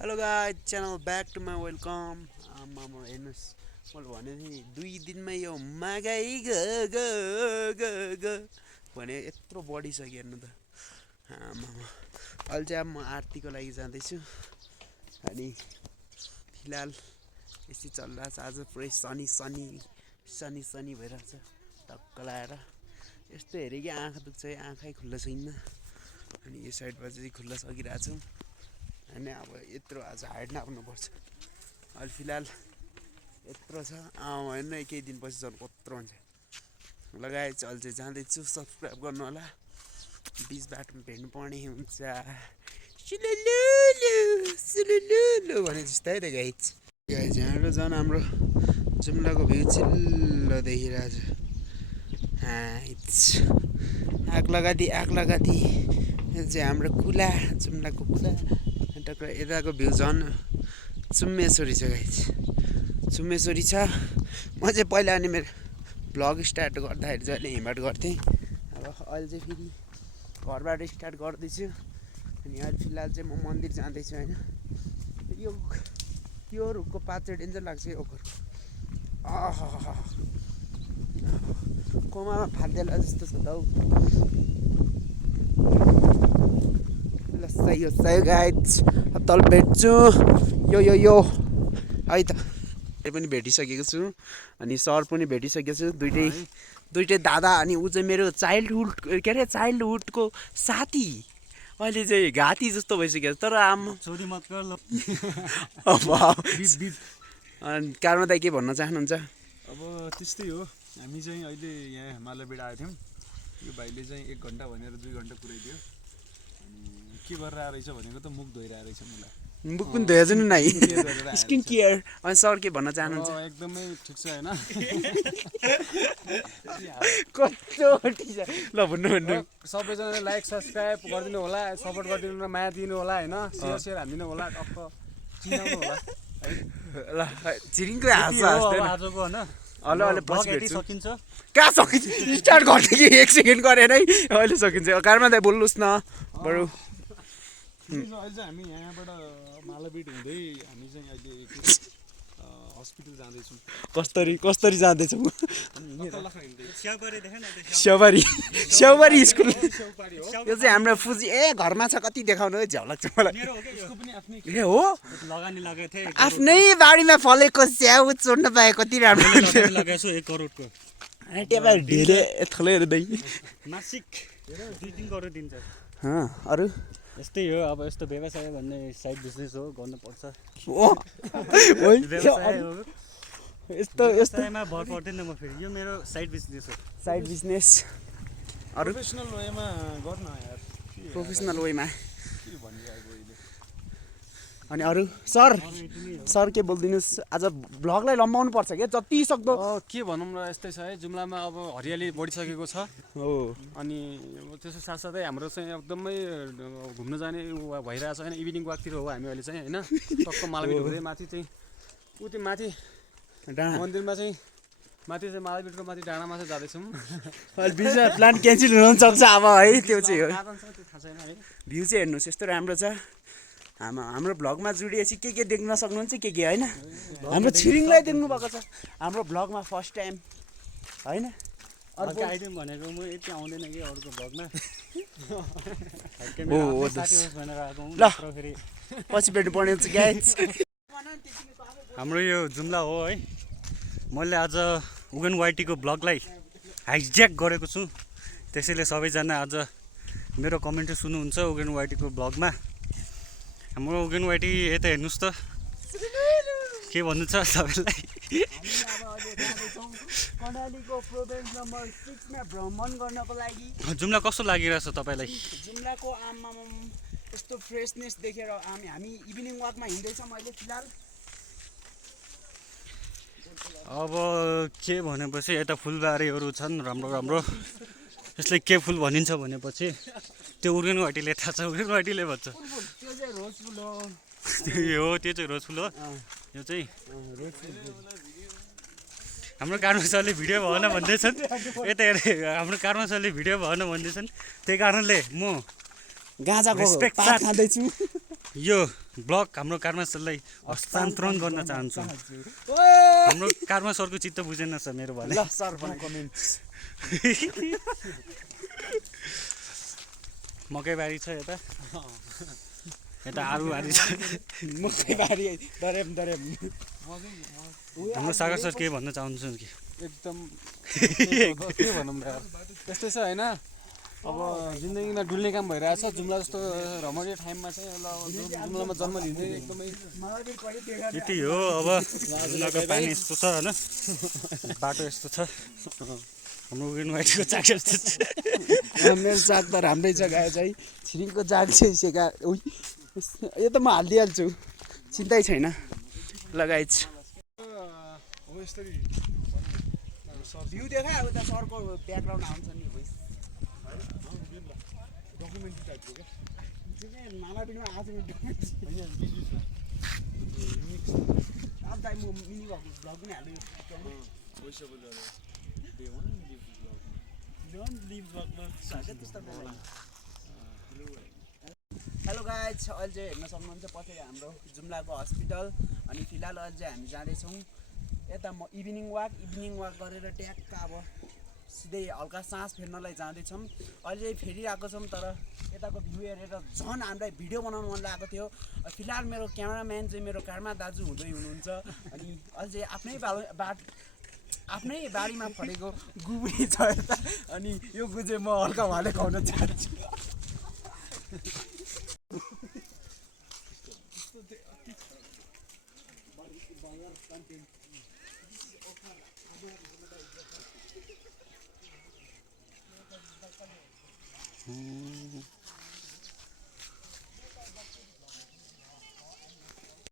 Hello guys channel back to my welcome आमामा हेर्नुहोस् मैले भने नि 2 दिनमै यो मागाई ग ग ग ग भने यत्रो बढिसक्यो हेर्नु त आमामा अहिले चाहिँ अब म आरतीको लागि जाँदैछु अनि फिलहाल यस्तै चलिरहेछ आज पुरै सनी सनी सनी सनी भइरहेछ टक्क लाएर यस्तो हेरेँ कि आँखा दुख्छ आँखै खुल्ला छैन अनि यो साइडमा चाहिँ खुल्ला सकिरहेछौँ अनि अब यत्रो आज हाइट नाप्नुपर्छ अहिले फिलहाल यत्रो छ हेर्नु केही दिनपछि झन् कत्रो हुन्छ लगाए चाहिँ अहिले चाहिँ जाँदैछु सब्सक्राइब गर्नु होला बिच बाटोमा भेट्नु पर्ने हुन्छ सुलुलुलु सुलुलुलु भने जस्तै त गाइज गाइज यहाँबाट झन् हाम्रो जुम्लाको भ्यू चिल्लो देखिरहेछ आग लगादी यो चाहिँ हाम्रो कुला जुम्लाको कुला टक्क यताको भ्यू झन् चुम्मेश्वरी छ गाइज चुम्मेश्वरी छ म चाहिँ पहिला अनि मेरो भ्लग स्टार्ट गर्दाखेरि चाहिँ अहिले हिँडबाट गर्थेँ अब अहिले चाहिँ फेरि घरबाट स्टार्ट गर्दैछु अनि अहिले फिलहाल चाहिँ म मन्दिर जाँदैछु होइन यो रुखको पात चाहिँ डेन्जर लाग्छ यो रुखको कोमामा फाल्देला जस्तो छ त हौ सही गाइज अब तल भेट्छु यो है त पनि भेटिसकेको छु अनि सर पनि भेटिसकेको छु दुइटै दादा अनि ऊ चाहिँ मेरो चाइल्डहुड के अरे चाइल्डहुडको साथी अहिले चाहिँ घाँती जस्तो भइसक्यो तर कारण दाइ के भन्न चाहनुहुन्छ अब त्यस्तै हो हामी चाहिँ अहिले यहाँ हिमालयबाट आएको थियौँ यो भाइले चाहिँ 1 घन्टा भनेर 2 घन्टा पुऱ्याइदियो के गरेर आएछ भनेको त मुख धोइरहेको रहेछ मलाई मुख पनि धोएछ नि नाइ स्किन केयर अनि सर के भन्न चाहनुहुन्छ एकदमै ठिक छ हैन कस्तो ठिक छ ल भन्नु सबैजनाले लाइक सब्स्क्राइब गरिदिनु होला सपोर्ट गरिदिनु र माया दिनु होला हैन शेयर हान्दिनु होला टक्क चिनाउनु होला ल चिरिङको हाँस्छ आजको हैन अहिले पछि भेट्छु सकिन्छ कहाँ सकिन्छ स्टार्ट गर्ने कि 1 सेकेन्ड गरेर नै अहिले सकिन्छ कारमा दाइ बोल्नुहोस् न बरु अहिले चाहिँ हामी यहाँबाट मालाबिट हुँदै हामी चाहिँ अहिले हस्पिटल जाँदैछौँ कसरी जाँदैछौँ स्याउबारी स्कुल यो चाहिँ हाम्रो फुजी घरमा छ कति देखाउनु है झ्याउ लाग्छ मलाई ए हो लगानी लागेको थिए आफ्नै बारीमा फलेको स्याउ चोड्न पाए कति राम्रो लगाएछु 1 करोडको टेबा ढेले थले दइ मासिक 2-3 करोड दिन्छ अरु यस्तै हो अब यस्तो व्यवसाय भन्ने साइड बिजनेस हो गर्नुपर्छ यस्तोमा भर पर्दैन म फेरि यो मेरो साइड बिजनेस हो साइड बिजनेस अरु प्रोफेसनल वेमा गर्न यार प्रोफेसनल वेमा अनि अरु सर के बोल्दिनुस् आज भ्लगलाई लम्बाउनु पर्छ के जति सक्दो के भनौँ र यस्तै छ है जुम्लामा अब हरियाली बढिसकेको छ हो अनि त्यसको साथसाथै हाम्रो चाहिँ एकदमै घुम्न जाने भइरहेछ हैन इभिनिङ वाकतिर हो हामी अहिले चाहिँ हैन टक्क मालाबिट हुँदै माथि चाहिँ उति माथि मन्दिरमा चाहिँ माथि चाहिँ मालाबिटको माथि डाँडामा चाहिँ जाँदैछौँ अहिले बिचमा प्लान क्यान्सल हुन सक्छ अब है त्यो चाहिँ हो थाहा छैन है भ्यू चाहिँ हेर्नुहोस् यस्तो राम्रो छ हाम्रो भ्लगमा जोडिएपछि के देख्न सक्नुहुन्छ के हैन हाम्रो छिरिङलाई देख्नु भएको छ हाम्रो भ्लगमा फर्स्ट टाइम हैन अर्को आइटम भनेको म यति आउँदैन कि अरूको भ्लगमा ल पछि भेट्नु पर्ने हुन्छ गाइस हाम्रो यो जुम्ला हो है मैले आज उगन वाइटीको भ्लगलाई हाइज्याक गरेको छु त्यसैले सबैजना आज मेरो कमेन्ट सुन्नुहुन्छ उगन वाइटीको भ्लगमा हाम्रो उगन वाइटी यता हेर्नुहोस् त के भन्नु छ सबैलाई कर्णालीको प्रोभिन्स नम्बर 6 मा भ्रमण गर्नको लागि जुम्ला कस्तो लागिरहेछ तपाईलाई जुम्लाको आमामा यस्तो फ्रेशनेस देखेर हामी इभिनिङ वाकमा हिँड्दैछौँ अहिले फिलहाल अब के भनेपछि यता फुलबारीहरू छन् राम्रो यसलाई के फुल भनिन्छ भनेपछि त्यो उगन वाइटीले थाहा छ उगन वाइटीले भन्छ त्यो चाहिँ रोज फुल हो त्यो चाहिँ रोज फुल हो यो चाहिँ हाम्रो कारमा सरले भिडियो भएन भन्दैछन् यता हेरे हाम्रो कारमा सरले भिडियो भएन भन्दैछन् त्यही कारणले म गाँजाको पात खाँदैछु यो ब्लग हाम्रो कार्मा सरलाई हस्तान्तरण गर्न चाहन्छु। हाम्रो कार्मा सरको चित्त बुझेन सर मेरो भने। ल सर भने कमेन्ट। मकैबारी छ यता, यता आलुबारी छ। मकैबारी दरेम हाम्रो सागर सर के भन्न चाहन्छु कि एकदम के भनौँ र त्यस्तै छ होइन। अब जिन्दगीमा डुल्ने काम भइरहेछ। जुम्ला जस्तो रमणीय ठाउँमा चाहिँ जुम्लामा जन्म लिँदै एकदमै यति हो। अब जुम्लाको पानी यस्तो छ होइन, बाटो यस्तो छ। हाम्रो उगेन वाइटीको चाक यस्तो छ। मेरो चाक त राम्रै छ गाए चाहिँ छिरिङको चाक चाहिँ सेका उही यो त म हालिदिइहाल्छु, चिन्तै छैन। लगाइछ भ्यू देखा अब त सरको ब्याकग्राउन्ड आउँछ नि भोइस डकुमेन्ट्री टाइपको क्या। मालापिडमा आज म मिनी भ्लग पनि हाल्नु। हेलो गाइज, अहिले चाहिँ हेर्न सक्नुहुन्छ पछि हाम्रो जुम्लाको हस्पिटल। अनि फिलहाल अहिले चाहिँ हामी जाँदैछौँ यता म इभिनिङ वाक गरेर ट्याक्क अब सिधै हल्का सास फेर्नलाई जाँदैछौँ। अहिले चाहिँ फेरिरहेको छौँ, तर यताको भ्यू हेरेर झन् हामीलाई भिडियो बनाउनु मन लागेको थियो। फिलहाल मेरो क्यामेराम्यान चाहिँ मेरो कार्मा दाजु हुनुहुन्छ। अनि अहिले चाहिँ आफ्नै बारीमा फलेको गुबुरी छ यता। अनि यो गुजे म हल्का भाले खुवाउन चाहन्छु।